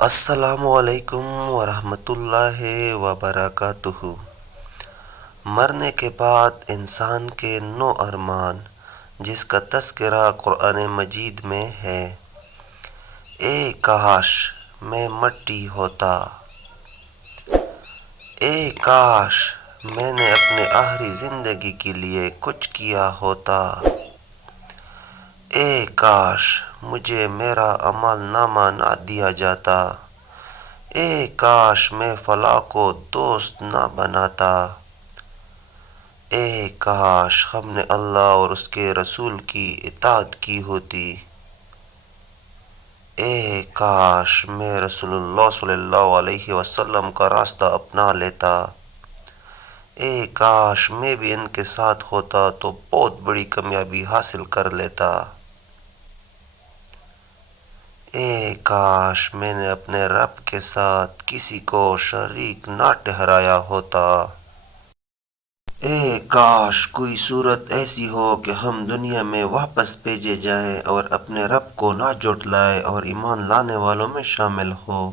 السلام علیکم ورحمۃ اللہ وبرکاتہ۔ مرنے کے بعد انسان کے 9 ارمان جس کا تذکرہ قرآن مجید میں ہے۔ اے کاش میں مٹی ہوتا، اے کاش میں نے اپنے آخری زندگی کے لیے کچھ کیا ہوتا، اے کاش مجھے میرا اعمال نامہ نہ دیا جاتا، اے کاش میں فلاں کو دوست نہ بناتا، اے کاش ہم نے اللہ اور اس کے رسول کی اطاعت کی ہوتی، اے کاش میں رسول اللہ صلی اللہ علیہ وسلم کا راستہ اپنا لیتا، اے کاش میں بھی ان کے ساتھ ہوتا تو بہت بڑی کامیابی حاصل کر لیتا، اے کاش میں نے اپنے رب کے ساتھ کسی کو شریک نہ ٹھہرایا ہوتا، اے کاش کوئی صورت ایسی ہو کہ ہم دنیا میں واپس بھیجے جائیں اور اپنے رب کو نہ جھٹلائیں اور ایمان لانے والوں میں شامل ہو۔